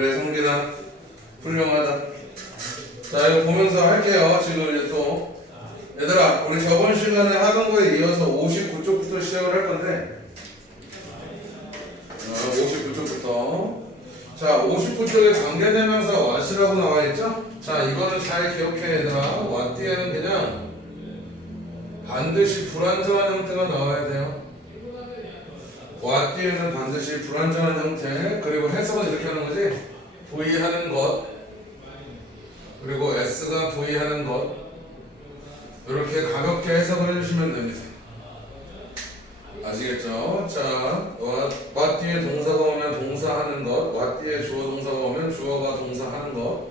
그래 성빈아 훌륭하다. 자 이거 보면서 할게요. 지금 이제 또 얘들아 우리 저번 시간에 하던 거에 이어서 59쪽부터 시작을 할 건데 59쪽부터 자 59쪽에 관계대명사 what이라고 나와 있죠? 자 이거는 잘 기억해 얘들아. what 뒤에는 그냥 반드시 불완전한 형태가 나와야 돼요. what 뒤에는 반드시 불완전한 형태. 그리고 해석은 이렇게 하는 거지. V 하는 것 그리고 S가 V 하는 것 이렇게 가볍게 해석을 해주시면 됩니다. 아시겠죠? 자, what 뒤에 동사가 오면 동사하는 것, what 뒤에 주어 동사가 오면 주어가 동사하는 것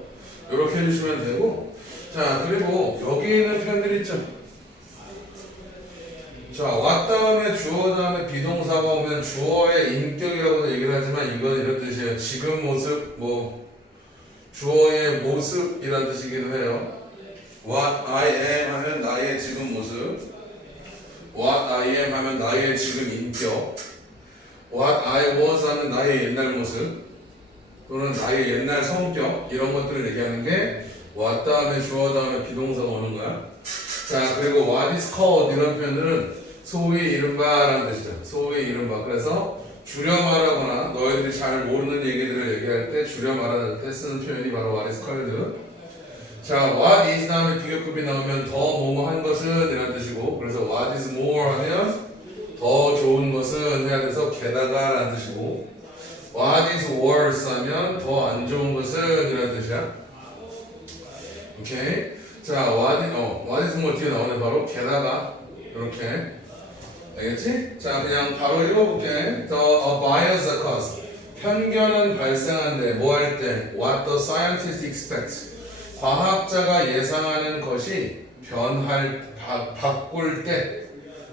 이렇게 해주시면 되고. 자, 그리고 여기 있는 표현들 있죠? 자, what 다음에 주어 다음에 비동사가 오면 주어의 인격이라고도 얘기를 하지만 이건 이런 뜻이에요. 지금 모습, 뭐 주어의 모습이란 뜻이기도 해요. What I am 하면 나의 지금 모습, What I am 하면 나의 지금 인격, What I was 하면 나의 옛날 모습 또는 나의 옛날 성격 이런 것들을 얘기하는 게 What 다음에 주어 다음에 비동사가 오는 거야. 자 그리고 What is called 이런 표현들은 소위 이른바라는 뜻이죠. 소위 이른바. 그래서 줄여 말하거나 너희들이 잘 모르는 얘기들을 얘기할 때 줄여 말할 때 쓰는 표현이 바로 What is called. 자, what is 다음에 비교급이 나오면 더 뭐뭐 한 것은 이란 뜻이고, 그래서 what is more 하면 더 좋은 것은 해야 돼서 게다가 라는 뜻이고, what is worse 하면 더 안 좋은 것은 이란 뜻이야. 오케이. 자, what is more 뒤에 나오네. 바로 게다가 이렇게. 알겠지? 자, 그냥 바로 읽어볼게. The bias occurs. 편견은 발생한데 뭐 할 때? What the scientist expects. 과학자가 예상하는 것이 바꿀 때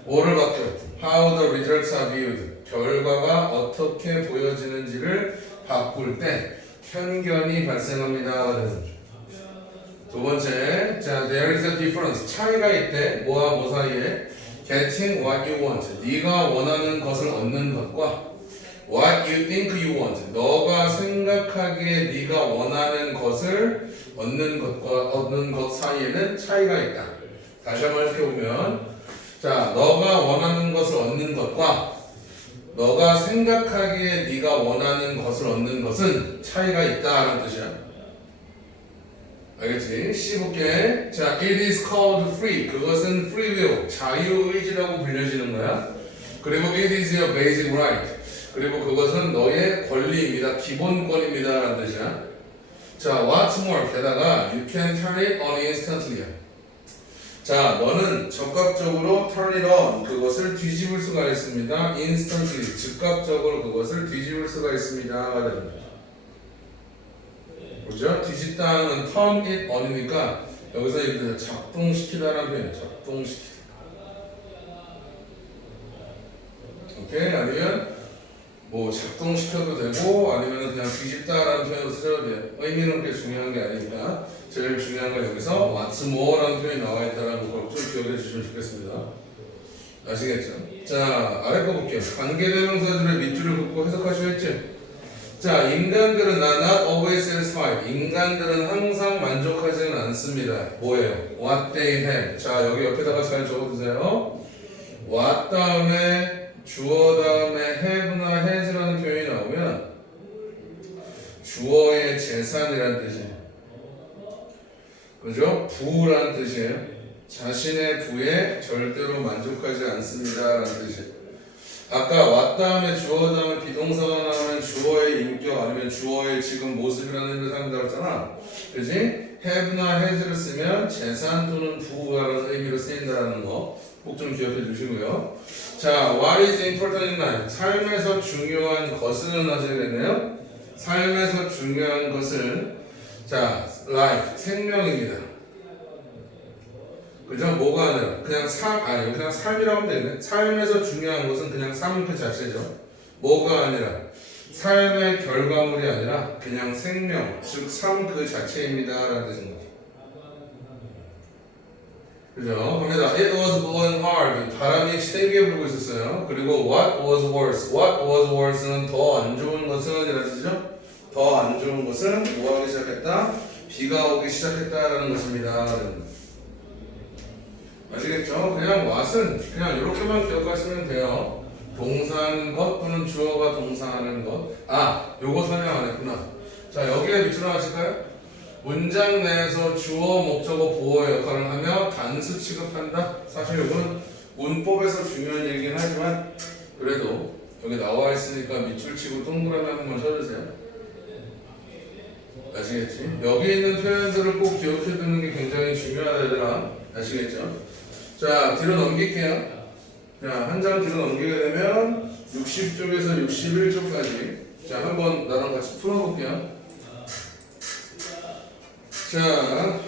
뭐를 바뀌어? How the results are viewed. 결과가 어떻게 보여지는지를 바꿀 때 편견이 발생합니다. 두 번째, 자, there is a difference. 차이가 있대. 뭐와 뭐 사이에? Getting what you want. 네가 원하는 것을 얻는 것과 What you think you want. 너가 생각하기에 네가 원하는 것을 얻는 것 사이에는 차이가 있다. 다시 한번 살펴보면 자, 너가 원하는 것을 얻는 것과 너가 생각하기에 네가 원하는 것을 얻는 것은 차이가 있다는 뜻이야. 알겠지? 씹을게. 자, it is called free. 그것은 free will, 자유의지라고 불려지는 거야. 그리고 it is your basic right. 그리고 그것은 너의 권리입니다. 기본권입니다. 라는 뜻이야. 자, what's more, 게다가 you can turn it on instantly. 자, 너는 적극적으로 turn it on, 그것을 뒤집을 수가 있습니다. instantly, 즉각적으로 그것을 뒤집을 수가 있습니다. 그죠? 뒤집다는 turn it on이니까 여기서 이렇게 작동시키다라는 표현이에요. 작동시키다. 오케이? 아니면 뭐 작동시켜도 되고 아니면 그냥 뒤집다라는 표현으로 쓰셔도 돼요. 의미는 그렇게 중요한 게 아니니까 제일 중요한 건 여기서 what's more라는 표현이 나와 있다는 걸 좀 기억해 주시면 좋겠습니다. 아시겠죠? 자, 아래 거 볼게요. 관계대명사들의 밑줄을 긋고 해석하시겠지? 자, 인간들은 not always satisfied. 인간들은 항상 만족하지는 않습니다. 뭐예요? What they have. 자, 여기 옆에다가 잘 적어두세요. What 다음에 주어 다음에 have나 has라는 표현이 나오면 주어의 재산이라는 뜻이에요. 그죠? 부라는 뜻이에요. 자신의 부에 절대로 만족하지 않습니다라는 뜻이에요. 아까 what 다음에 주어 다음에 비동사가 나오면 주어의 인격 아니면 주어의 지금 모습이라는 의미를 사용한다고 했잖아. 그지? have나 has를 쓰면 재산 또는 부라는 의미로 쓰인다는 거 꼭 좀 기억해 주시고요. 자, what is important in life? 삶에서 중요한 것은 하셔야겠네요. 삶에서 중요한 것은 자, life, 생명입니다. 그죠? 뭐가 아니라 그냥 그냥 삶이라고 하면 되겠네. 삶에서 중요한 것은 그냥 삶 그 자체죠. 뭐가 아니라 삶의 결과물이 아니라 그냥 생명, 즉 삶 그 자체입니다 라는 뜻인 거죠. 그죠? 갑니다. It was blowing hard. 바람이 세게 불고 있었어요. 그리고 what was worse? What was worse는 더 안 좋은 것은 이라는 뜻이죠. 더 더 안 좋은 것은 뭐 하기 시작했다? 비가 오기 시작했다라는 것입니다. 아시겠죠? 그냥 what은 그냥 이렇게만 기억하시면 돼요. 동사하는 것 또는 주어가 동사하는 것. 아, 요거 설명 안 했구나. 자, 여기에 밑줄 하실까요? 문장 내에서 주어, 목적어, 보어 역할을 하며 단수 취급한다. 사실 이거는 문법에서 중요한 얘기긴 하지만 그래도 여기 나와 있으니까 밑줄 치고 동그라미 한번 쳐주세요. 아시겠지? 여기 있는 표현들을 꼭 기억해 두는 게 굉장히 중요하다 얘들아. 아시겠죠? 자, 뒤로 넘길게요. 자, 한 장 뒤로 넘기게 되면 60쪽에서 61쪽까지 자, 한번 나랑 같이 풀어볼게요. 자,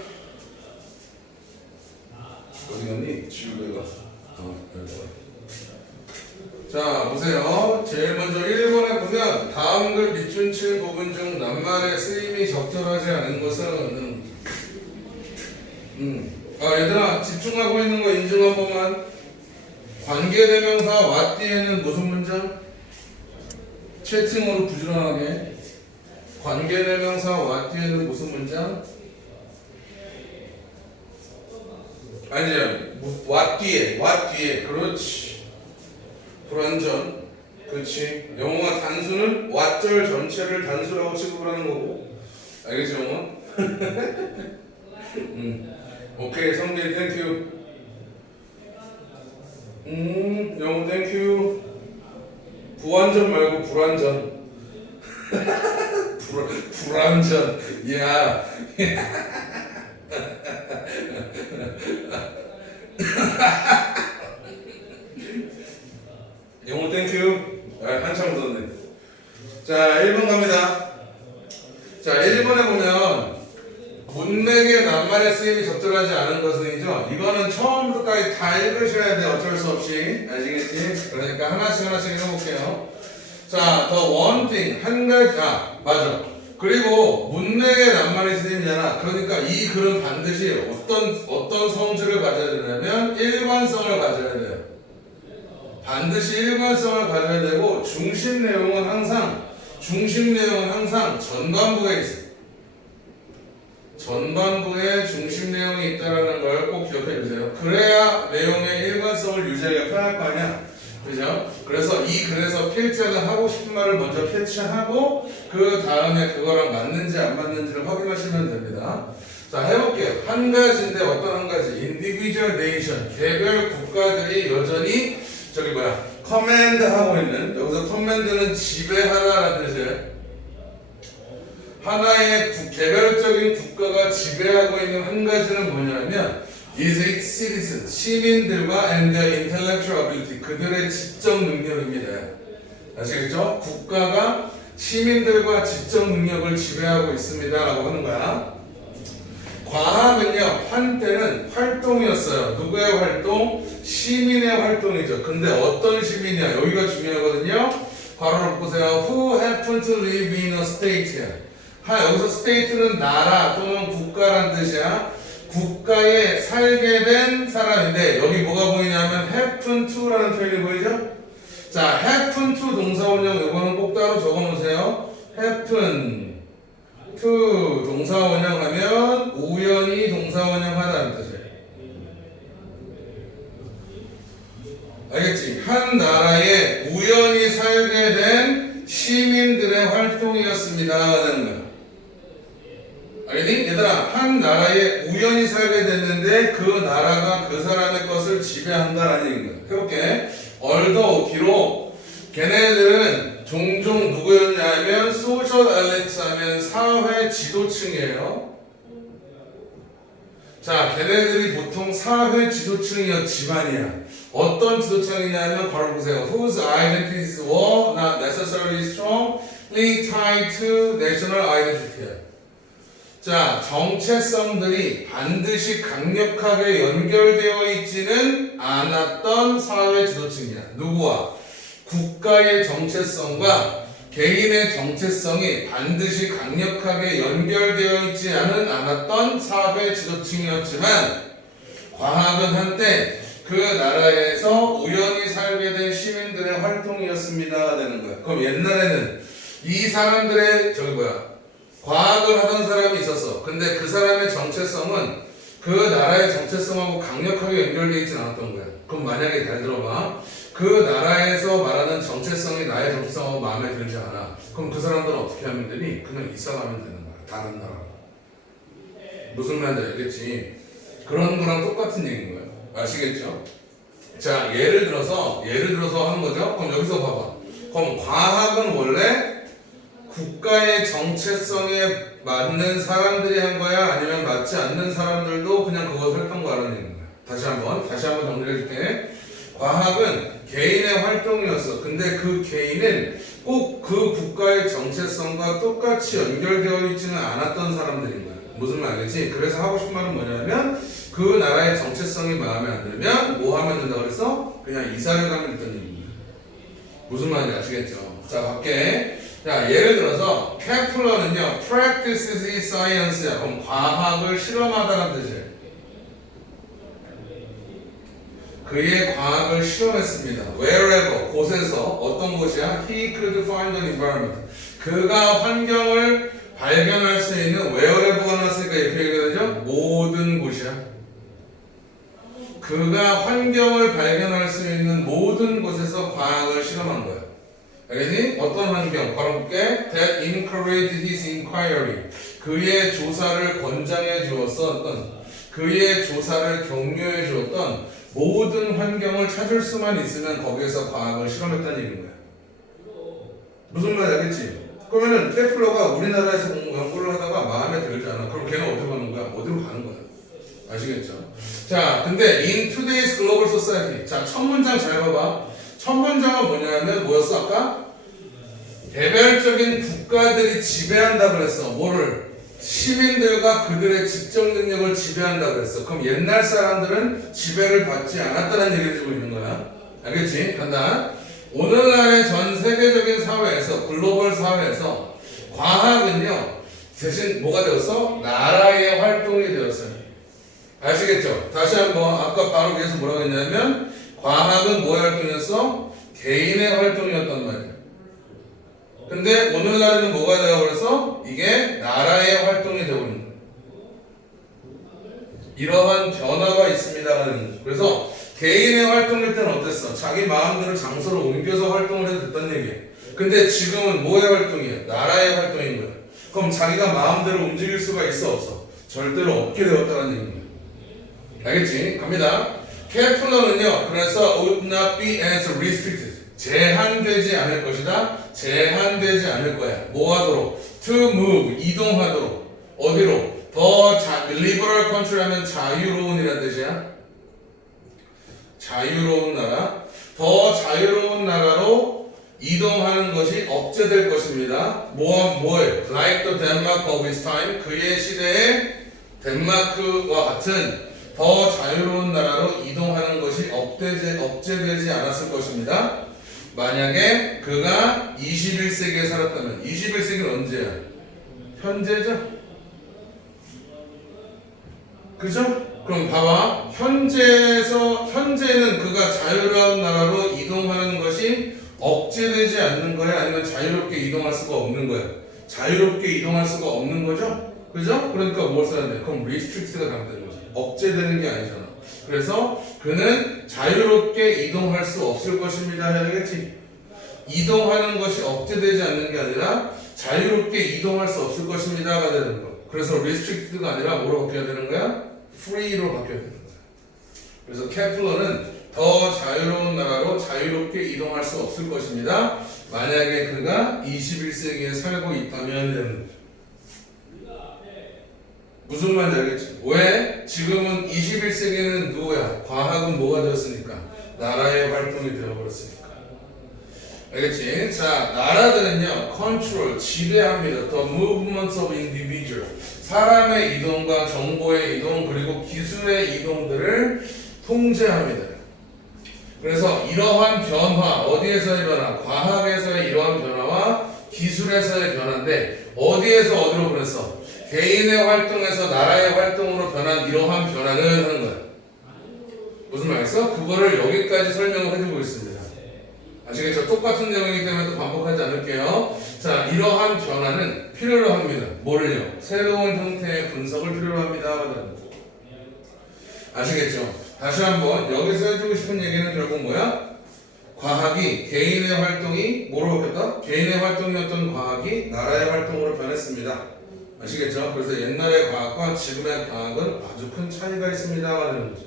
어디 갔니? 지우개가. 자, 보세요. 제일 먼저 1번에 보면 다음 글 밑줄 칠 부분 중 낱말의 쓰임이 적절하지 않은 것은 얘들아 집중하고 있는 거 인증 한 번만. 관계대명사 what 뒤에는 무슨 문장? 채팅으로 부지런하게. 관계대명사 what 뒤에는 무슨 문장? 아니야, what 뒤에, 그렇지. 불완전, 그렇지. 영어가 단수는 what절 전체를 단수라고 취급을 하는 거고, 알겠지 영어? 오케이, 성빈 땡큐. 영어 땡큐. 부완전 말고 불완전. 불완전. 야. 영어 땡큐. 한참 묻었네. 자, 1번 갑니다. 자, 1번에 보면 문맥의 낱말의 쓰임이 적절하지 않은 것은이죠. 이거는 처음부터까지 다 읽으셔야 돼. 어쩔 수 없이. 아시겠지? 그러니까 하나씩 읽어볼게요. 자, the one thing. 한 가지. 맞아. 그리고 문맥의 낱말의 쓰임이잖아. 그러니까 이 글은 반드시 어떤 성질을 가져야 되냐면 일관성을 가져야 돼요. 반드시 일관성을 가져야 되고 중심 내용은 항상 전반부에 있어요. 전반부에 중심 내용이 있다는 걸 꼭 기억해 주세요. 그래야 내용의 일관성을 유지하기가 편할 거 아니야. 그죠? 그래서 이 글에서 필자가 하고 싶은 말을 먼저 캐치하고 그 다음에 그거랑 맞는지 안 맞는지를 확인하시면 됩니다. 자, 해볼게요. 한 가지인데 어떤 한 가지? individual nation. 개별 국가들이 여전히 command 하고 있는, 여기서 command는 지배하다라는 뜻이에요. 하나의 개별적인 국가가 지배하고 있는 한 가지는 뭐냐면 is its citizen, 시민들과 and their intellectual ability, 그들의 지적 능력입니다. 아시겠죠? 국가가 시민들과 지적 능력을 지배하고 있습니다 라고 하는 거야. 과학은요, 한때는 활동이었어요. 누구의 활동? 시민의 활동이죠. 근데 어떤 시민이야? 여기가 중요하거든요. 괄호를 보세요. Who happen to live in a state? 여기서 state는 나라 또는 국가란 뜻이야. 국가에 살게 된 사람인데 여기 뭐가 보이냐면 happen to라는 표현이 보이죠? 자, happen to 동사원형 이거는 꼭 따로 적어놓으세요. happen to 동사원형 하면 우연히 동사원형 하다는 뜻이에요. 알겠지? 한 나라에 우연히 살게 된 시민들의 활동이었습니다 하는 거야. 알겠니? 얘들아, 한 나라에 우연히 살게 됐는데 그 나라가 그 사람의 것을 지배한다라는 얘기인 거야. 해볼게. 얼더 비록 걔네들은 종종 누구였냐 하면 소셜 엘리트 하면 사회 지도층이에요. 자, 걔네들이 보통 사회 지도층이었지만이야. 어떤 지도층이냐면 바로 보세요. Whose identities were not necessarily strongly tied to national identity. 자, 정체성들이 반드시 강력하게 연결되어 있지는 않았던 사회 지도층이야. 누구와? 국가의 정체성과 개인의 정체성이 반드시 강력하게 연결되어 있지 않았던 사회 지도층이었지만 과학은 한때 그 나라에서 우연히 살게 된 시민들의 활동이었습니다가 되는 거야. 그럼 옛날에는 이 사람들의 과학을 하던 사람이 있었어. 근데 그 사람의 정체성은 그 나라의 정체성하고 강력하게 연결되어 있진 않았던 거야. 그럼 만약에 잘 들어봐. 그 나라에서 말하는 정체성이 나의 정체성하고 마음에 들지 않아. 그럼 그 사람들은 어떻게 하면 되니? 그냥 이사 가면 되는 거야. 다른 나라로. 무슨 말인지 알겠지? 그런 거랑 똑같은 얘기인 거야. 아시겠죠? 자, 예를 들어서 하는 거죠. 그럼 여기서 봐봐. 그럼 과학은 원래 국가의 정체성에 맞는 사람들이 한 거야? 아니면 맞지 않는 사람들도 그냥 그것을 했던 거라는 얘기인 거야. 다시 한번 정리해 줄게. 과학은 개인의 활동이었어. 근데 그 개인은 꼭 그 국가의 정체성과 똑같이 연결되어 있지는 않았던 사람들인 거야. 무슨 말이지? 그래서 하고 싶은 말은 뭐냐면 그 나라의 정체성이 마음에 안 들면 뭐 하면 된다고 그랬어? 그냥 이사를 가면 된다는 얘기야. 무슨 말인지 아시겠죠? 자, 갈게. 자, 예를 들어서 케플러는요, practices science야. 그럼 과학을 실험하다는 뜻이에요. 그의 과학을 실험했습니다. Wherever, 곳에서, 어떤 곳이야? He could find an environment. 그가 환경을 발견할 수 있는 wherever가 나왔으니까 이렇게 얘기하죠? 모든 곳이야. 그가 환경을 발견할 수 있는 모든 곳에서 과학을 실험한 거야. 알겠니? 어떤 환경? 바로 볼게. That encouraged his inquiry. 그의 조사를 권장해 주었던, 그의 조사를 격려해 주었던 모든 환경을 찾을 수만 있으면 거기에서 과학을 실험했다는 얘기인 거야. 무슨 말인지 알겠지? 그러면은 케플러가 우리나라에서 연구를 하다가 마음에 들지 않아. 그럼 걔는 어디로 가는 거야? 어디로 가는 거야? 아시겠죠? 자, 근데 in today's global society. 자, 첫 문장 잘 봐봐. 첫 문장은 뭐냐면 뭐였어 아까? 개별적인 국가들이 지배한다 그랬어. 뭐를? 시민들과 그들의 지적 능력을 지배한다 그랬어. 그럼 옛날 사람들은 지배를 받지 않았다는 얘기를 해주고 있는 거야. 알겠지? 간다. 오늘날의 전 세계적인 사회에서, 글로벌 사회에서 과학은요 대신 뭐가 되었어? 나라의 활동이 되었어요. 아시겠죠? 다시 한번 아까 바로 위에서 뭐라고 했냐면 과학은 뭐의 활동이었어? 개인의 활동이었단 말이야. 근데 오늘날에는 뭐가 되어버려서 이게 나라의 활동이 되어버린 거야. 이러한 변화가 있습니다라는. 그래서 개인의 활동일 때는 어땠어? 자기 마음대로 장소를 옮겨서 활동을 해도 됐다는 얘기야. 근데 지금은 뭐의 활동이야? 나라의 활동인 거야. 그럼 자기가 마음대로 움직일 수가 있어 없어? 절대로 없게 되었다는 얘기야. 알겠지? 갑니다. 케플러는요, 그래서 would not be as restricted. 제한되지 않을 것이다. 제한되지 않을 거야. 뭐 하도록? To move. 이동하도록. 어디로? 더 liberal country 하면 자유로운이라는 뜻이야. 자유로운 나라. 더 자유로운 나라로 이동하는 것이 억제될 것입니다. 뭐에? Like the Denmark of his time. 그의 시대에 덴마크와 같은 더 자유로운 나라로 이동하는 것이 억제되지 않았을 것입니다. 만약에 그가 21세기에 살았다면. 21세기는 언제야? 현재죠? 그죠? 그럼 봐봐. 현재는 그가 자유로운 나라로 이동하는 것이 억제되지 않는 거야? 아니면 자유롭게 이동할 수가 없는 거야? 자유롭게 이동할 수가 없는 거죠? 그죠? 그러니까 뭘 써야 돼? 그럼 restricted가 잘못된 거지. 억제되는 게 아니잖아. 그래서 그는 자유롭게 이동할 수 없을 것입니다 해야 되겠지. 이동하는 것이 억제되지 않는 게 아니라 자유롭게 이동할 수 없을 것입니다가 되는 거. 그래서 restricted가 아니라 뭐로 바뀌어야 되는 거야? free로 바뀌어야 되는 거야. 그래서 케플러는 더 자유로운 나라로 자유롭게 이동할 수 없을 것입니다. 만약에 그가 21세기에 살고 있다면 되는 거죠. 무슨 말인지 알겠지? 왜? 지금은 21세기는 누구야? 과학은 뭐가 되었으니까? 나라의 활동이 되어버렸으니까. 알겠지? 자, 나라들은요, control, 지배합니다. The movements of individual. 사람의 이동과 정보의 이동, 그리고 기술의 이동들을 통제합니다. 그래서 이러한 변화, 어디에서의 변화? 과학에서의 이러한 변화와 기술에서의 변화인데, 어디에서 어디로 보냈어? 개인의 활동에서 나라의 활동으로 변한 이러한 변화를 하는 거야. 무슨 말이겠어? 그거를 여기까지 설명을 해주고 있습니다. 아시겠죠? 똑같은 내용이기 때문에 또 반복하지 않을게요. 자, 이러한 변화는 필요로 합니다. 뭐를요? 새로운 형태의 분석을 필요로 합니다. 아시겠죠? 다시 한번 여기서 해주고 싶은 얘기는 결국 뭐야? 과학이 개인의 활동이 뭐로 바뀌었다? 개인의 활동이었던 과학이 나라의 활동으로 변했습니다. 아시겠죠? 그래서 옛날의 과학과 지금의 과학은 아주 큰 차이가 있습니다. 라는 거죠.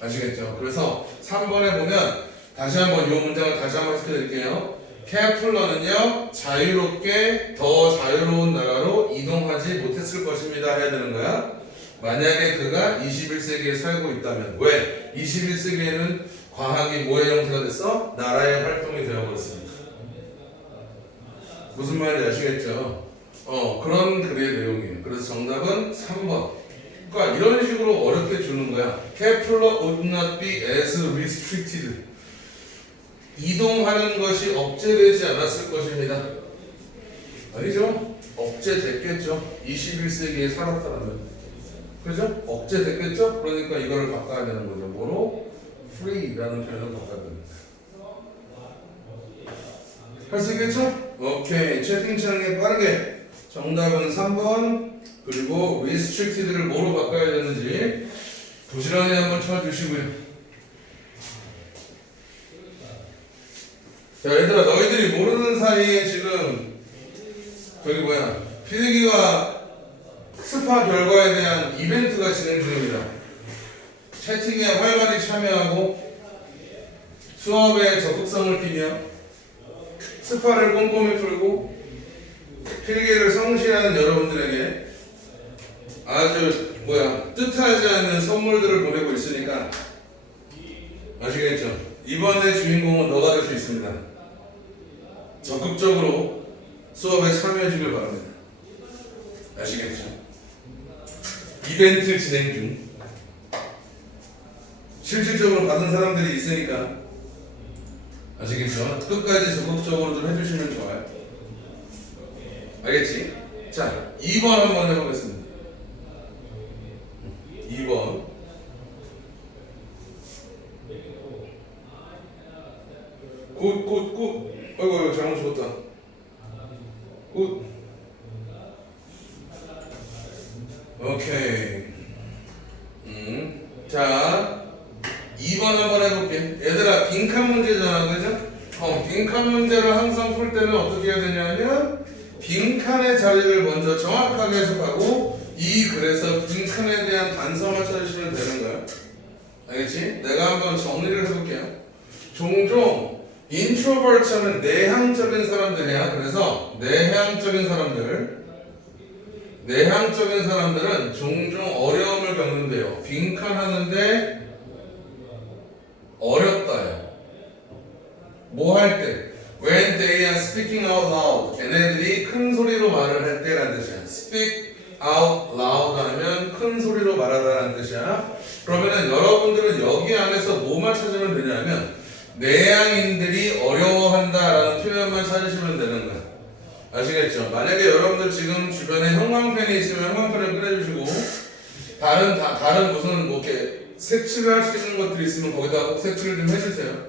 아시겠죠? 그래서 3번에 보면 다시 한번 이 문장을 다시 한번 해석해드릴게요. 케플러는요 자유롭게 더 자유로운 나라로 이동하지 못했을 것입니다 해야 되는 거야. 만약에 그가 21세기에 살고 있다면. 왜? 21세기에는 과학이 뭐의 형태가 됐어? 나라의 활동이 되어버렸습니다. 무슨 말인지 아시겠죠? 그런 글의 내용이에요. 그래서 정답은 3번. 그러니까 이런 식으로 어렵게 주는 거야. Kepler would not be as restricted. 이동하는 것이 억제되지 않았을 것입니다. 아니죠? 억제됐겠죠. 21세기에 살았다면. 그죠? 억제됐겠죠? 그러니까 이거를 바꿔야 되는 거죠. 뭐로? free라는 표현을 바꿔야 됩니다. 할 수 있겠죠? 오케이. 채팅창에 빠르게. 정답은 3번. 그리고 restricted를 뭐로 바꿔야 되는지 부지런히 한번 쳐주시고요. 자, 얘들아, 너희들이 모르는 사이에 지금 저기 피드기와 스파 결과에 대한 이벤트가 진행 중입니다. 채팅에 활발히 참여하고 수업에 적극성을 띠며 스파를 꼼꼼히 풀고 필기를 성실하는 여러분들에게 아주 뜻하지 않는 선물들을 보내고 있으니까 아시겠죠? 이번의 주인공은 너가 될 수 있습니다. 적극적으로 수업에 참여해 주길 바랍니다. 아시겠죠? 이벤트 진행 중. 실질적으로 받은 사람들이 있으니까 아시겠죠? 끝까지 적극적으로 좀 해주시면 좋아요. 알겠지? 자, 2번 한번 해보겠습니다. 2번. 굿. 아이고, 잘못 죽었다. 굿. 오케이. 자, 2번 한번 해볼게. 얘들아, 빈칸 문제잖아, 그죠? 빈칸 문제를 항상 풀 때는 어떻게 해야 되냐면 빈칸의 자리를 먼저 정확하게 해석하고 이 글에서 빈칸에 대한 단서만 찾으시면 되는 거야. 알겠지? 내가 한번 정리를 해볼게요. 종종 인트로버트 하면 내향적인 사람들이야. 그래서 내향적인 사람들은 종종 어려움을 겪는데요. 빈칸 하는데 어렵다요. 뭐 할 때? When they are speaking out loud. 걔네들이 큰 소리로 말을 할 때라는 뜻이야. Speak out loud 하면 큰 소리로 말하다라는 뜻이야. 그러면은 여러분들은 여기 안에서 뭐만 찾으면 되냐면 내향인들이 어려워한다라는 표현만 찾으시면 되는 거야. 아시겠죠? 만약에 여러분들 지금 주변에 형광펜이 있으면 형광펜을 끄내주시고 다른 무슨 이렇게 색칠을 할 수 있는 것들이 있으면 거기다가 꼭 색칠을 좀 해주세요.